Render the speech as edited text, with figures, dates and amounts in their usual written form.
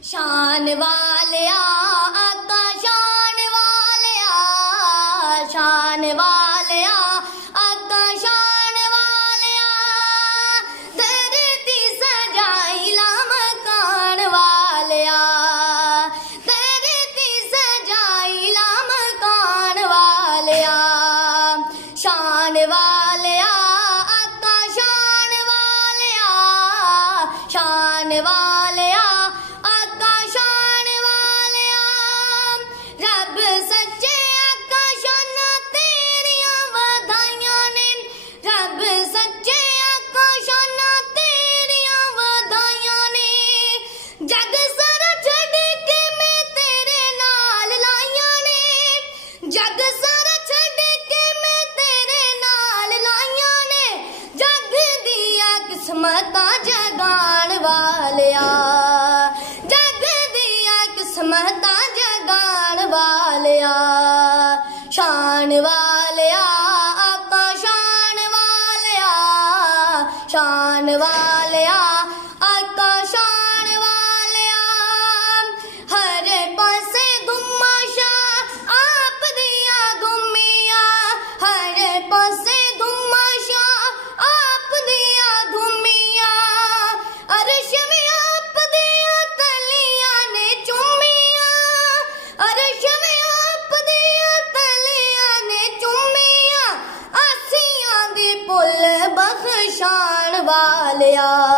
शान वालिया आका शान वालिया, शान वालिया आका शान वालिया, धरती सजाई ला मकान वालिया, धरती सजाई ला मकान वालिया। शान वालिया आका शान वालिया, शान वालिया रब सच्चे आका शाना तेरियां वधाइयां ने, रब सच्चे आका शाना तेरियां वधाइयां ने। जग सारा छड़ के मैं तेरे नाल लाइयां ने, जग सारा छड़ के मैं तेरे नाल लाइयां ने। जग दिया किस्मतां जगाण वालिया, जग दिया किस्मतां जगाण वालिया। शान वालिया आका शान वालिया, शान वालिया आका शान वालिया। हर पासे धुम्माशा आप दिया धुमिया, हर पासे धुम्माशा आप दिया धुमिया। अरश में आप दिया तलियां ने चुमिया, अरश में आप दिया तलियां ने चुमिया। आसियां दी पुल बख्शान वालिया।